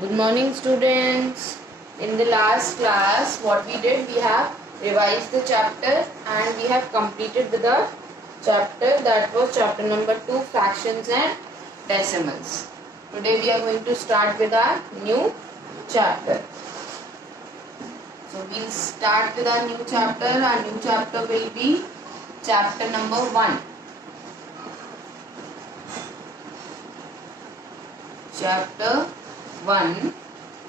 Good morning, students. In the last class, what we did, we have revised the chapter and we have completed with the chapter that was chapter number 2, fractions and decimals. Today we are going to start with our new chapter. So we'll start with our new chapter. Our new chapter will be chapter number 1.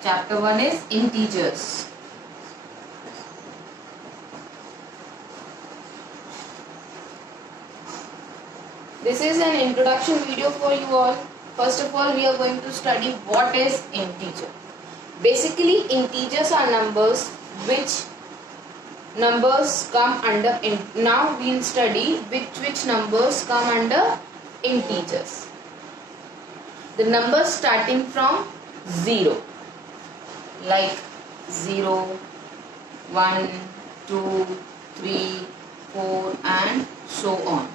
Chapter 1 is integers. This is an introduction video for you all. First of all, we are going to study what is integer. Basically, integers are numbers which numbers come under. Now we will study which numbers come under integers. The numbers starting from 0, like 0, 1, 2, 3, 4 and so on.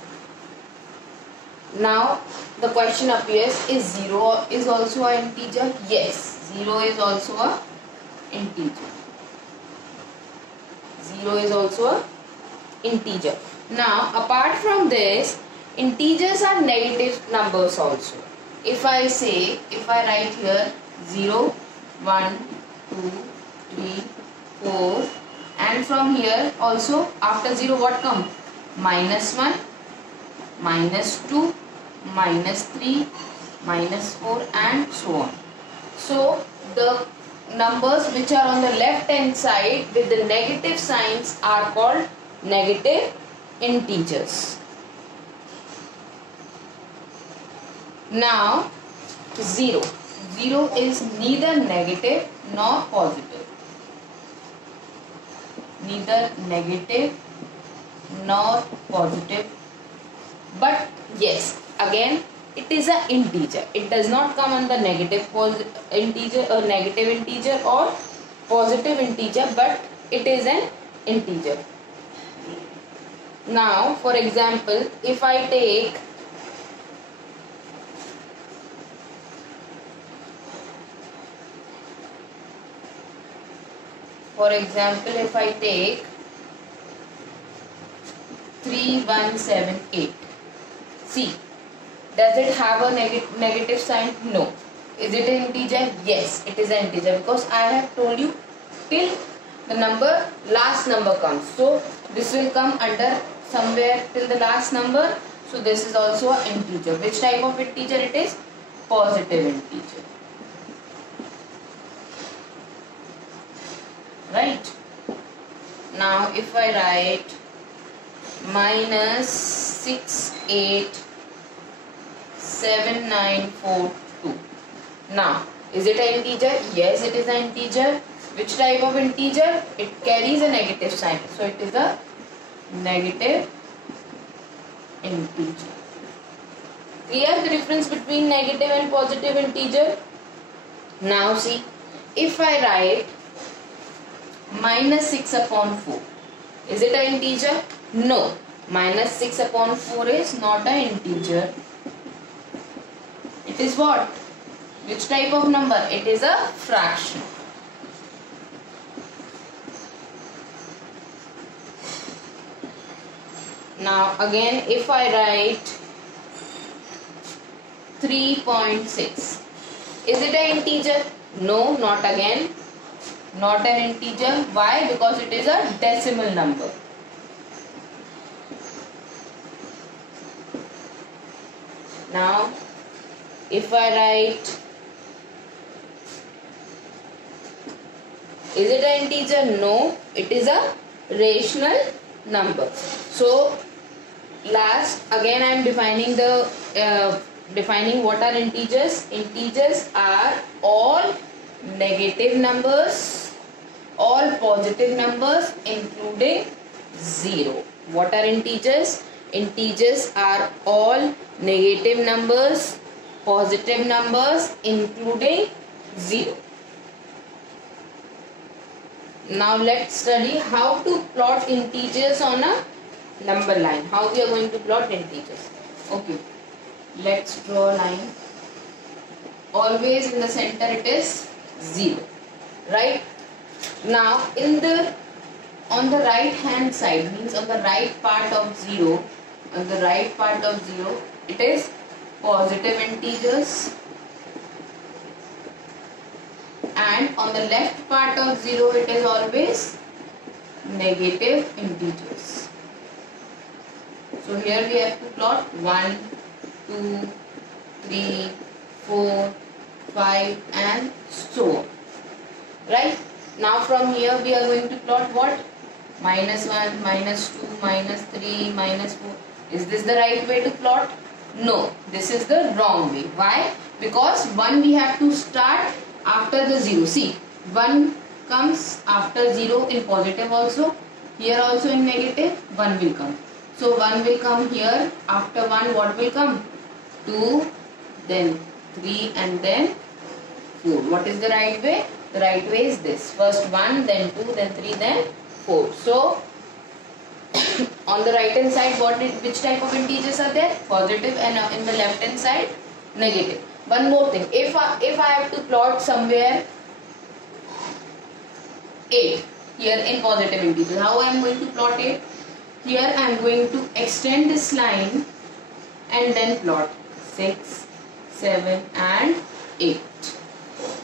Now the question appears, is 0 is also an integer? Yes, 0 is also an integer. 0 is also an integer. Now apart from this, integers are negative numbers also. If I write here 0, 1, 2, 3, 4 and from here also after 0 what comes? -1, -2, -3, -4 and so on. So the numbers which are on the left hand side with the negative signs are called negative integers. Now 0. 0 is neither negative nor positive. Neither negative nor positive. But yes, again it is an integer. It does not come under negative integer or negative integer or positive integer, but it is an integer. Now for example, if I take if I take 3178, see, does it have a negative sign? No. Is it an integer? Yes, it is an integer because I have told you till the last number comes. So this will come under somewhere till the last number. So this is also an integer. Which type of integer it is? Positive integer. Right. Now if I write -687942. Now is it an integer? Yes, it is an integer. Which type of integer? It carries a negative sign. So it is a negative integer. Clear the difference between negative and positive integer? Now see, if I write -6/4. Is it an integer? No. -6/4 is not an integer. It is what? Which type of number? It is a fraction. Now again if I write 3.6. Is it an integer? No, not again. Not an integer. Why? Because it is a decimal number. Now if I write, is it an integer? No, it is a rational number. So last again I am defining defining what are integers. Integers are all negative numbers, all positive numbers including 0. What are integers? Integers are all negative numbers, positive numbers including 0. Now let's study how to plot integers on a number line. How we are going to plot integers. Okay, let's draw a line. Always in the center it is 0. Right? Now on the right hand side, means on the right part of 0, it is positive integers, and on the left part of 0 it is always negative integers. So here we have to plot 1, 2, 3, 4, 5 and so on. Right? Now from here we are going to plot what? -1, -2, -3, -4. Is this the right way to plot? No, this is the wrong way. Why? Because 1 we have to start after the 0. See, 1 comes after 0 in positive also. Here also in negative, 1 will come. So 1 will come here. After 1, what will come? 2, then 3 and then 4. What is the right way? The right way is this. First 1, then 2, then 3, then 4. So on the right hand side, which type of integers are there? Positive, and in the left hand side, negative. One more thing. If I have to plot somewhere 8 here in positive integers, how I am going to plot 8? Here I am going to extend this line and then plot 6, 7 and 8.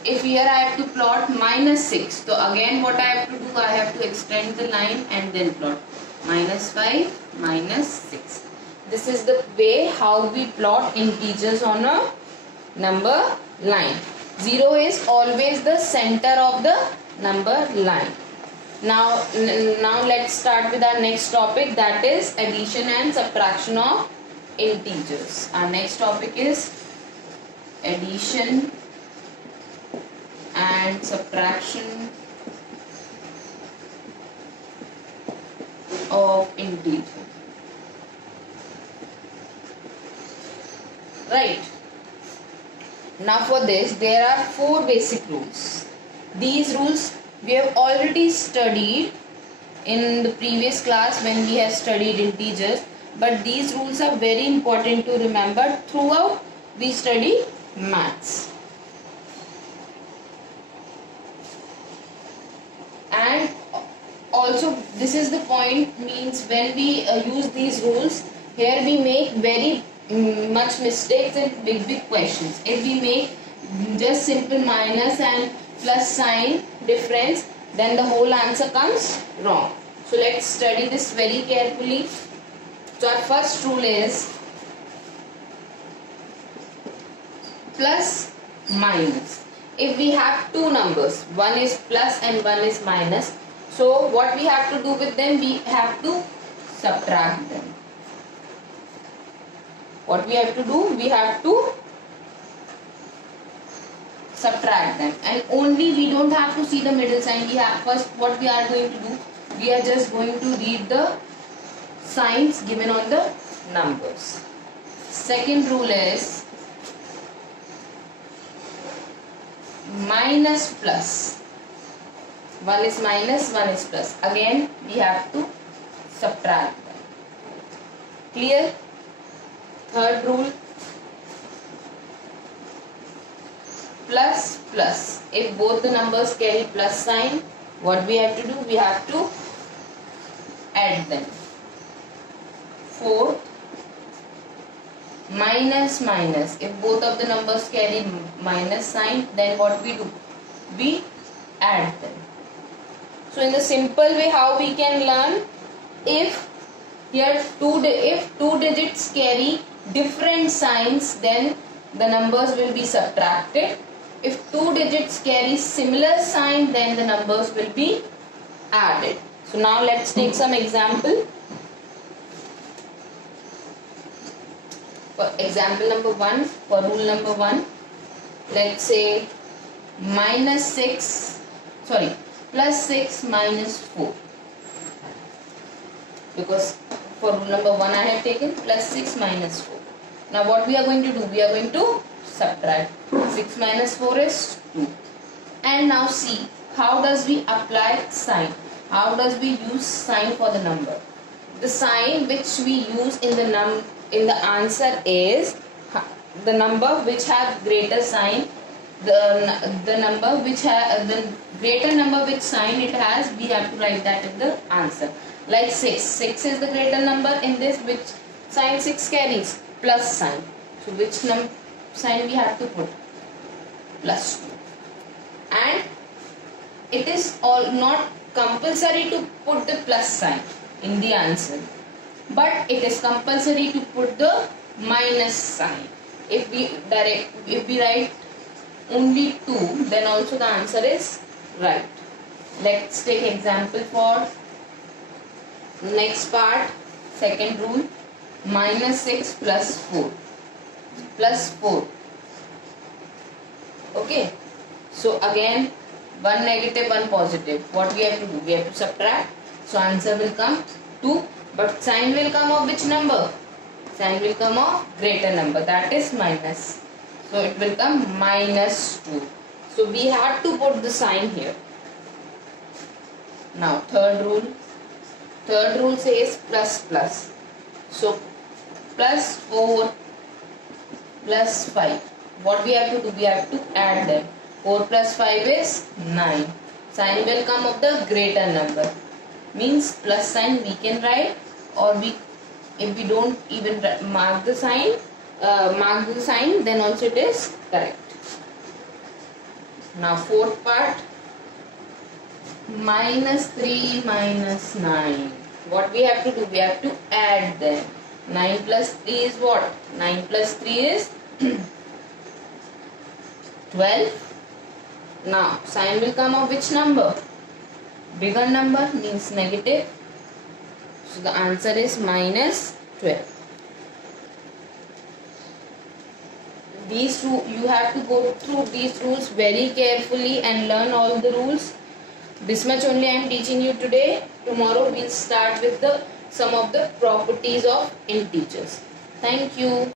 If here I have to plot -6, so again what I have to do, I have to extend the line and then plot -5, -6. This is the way how we plot integers on a number line. 0 is always the center of the number line. Now let's start with our next topic, that is addition and subtraction of integers. Our next topic is addition and subtraction of integer. Right. Now for this there are 4 basic rules. These rules we have already studied in the previous class when we have studied integers, but these rules are very important to remember throughout we study maths. And also this is the point, means when we use these rules, here we make very much mistakes and big questions. If we make just simple minus and plus sign difference, then the whole answer comes wrong. So let's study this very carefully. So our first rule is plus minus. If we have two numbers, one is plus and one is minus, so what we have to do with them? We have to subtract them. What we have to do? We have to subtract them, and only we don't have to see the middle sign. We have first what we are going to do, we are just going to read the signs given on the numbers. Second rule is minus plus. One is minus, one is plus. Again we have to subtract them. Clear? Third rule, plus plus. If both the numbers carry plus sign, what we have to do? We have to add them. Fourth, minus minus. If both of the numbers carry minus sign, then what we do? We add them. So in the simple way, how we can learn? If here if two digits carry different signs, then the numbers will be subtracted. If two digits carry similar sign, then the numbers will be added. So now let's take some example. For example number 1, for rule number 1, let's say plus 6 minus 4. Because for rule number 1 I have taken plus 6 minus 4. Now what we are going to do? We are going to subtract. 6 minus 4 is 2. And now see, how does we apply sign? How does we use sign for the number? The sign which we use in the answer is the number which have greater sign the number which has the greater number which sign it has, we have to write that in the answer. Like 6. 6 is the greater number in this. Which sign 6 carries? Plus sign. So which sign we have to put? Plus 2. And it is all not compulsory to put the plus sign in the answer, but it is compulsory to put the minus sign. If we write only 2, then also the answer is right. Let's take example for next part. Second rule, minus 6 plus 4. Plus 4. Okay. So again, 1 negative, 1 positive. What we have to do? We have to subtract. So answer will come 2. But sign will come of which number? Sign will come of greater number. That is minus. So it will come minus 2. So we have to put the sign here. Now third rule. Third rule says plus plus. So plus 4 plus 5. What we have to do? We have to add them. 4 plus 5 is 9. Sign will come of the greater number. Means plus sign we can write, or if we don't even mark the sign, then also it is correct. Now fourth part, minus 3 minus 9. What we have to do? We have to add them. 9 plus 3 is what? 9 plus 3 is 12. Now sign will come of which number? Bigger number, means negative. So the answer is minus 12. These two, you have to go through these rules very carefully and learn all the rules. This much only I am teaching you today. Tomorrow we will start with some of the properties of integers. Thank you.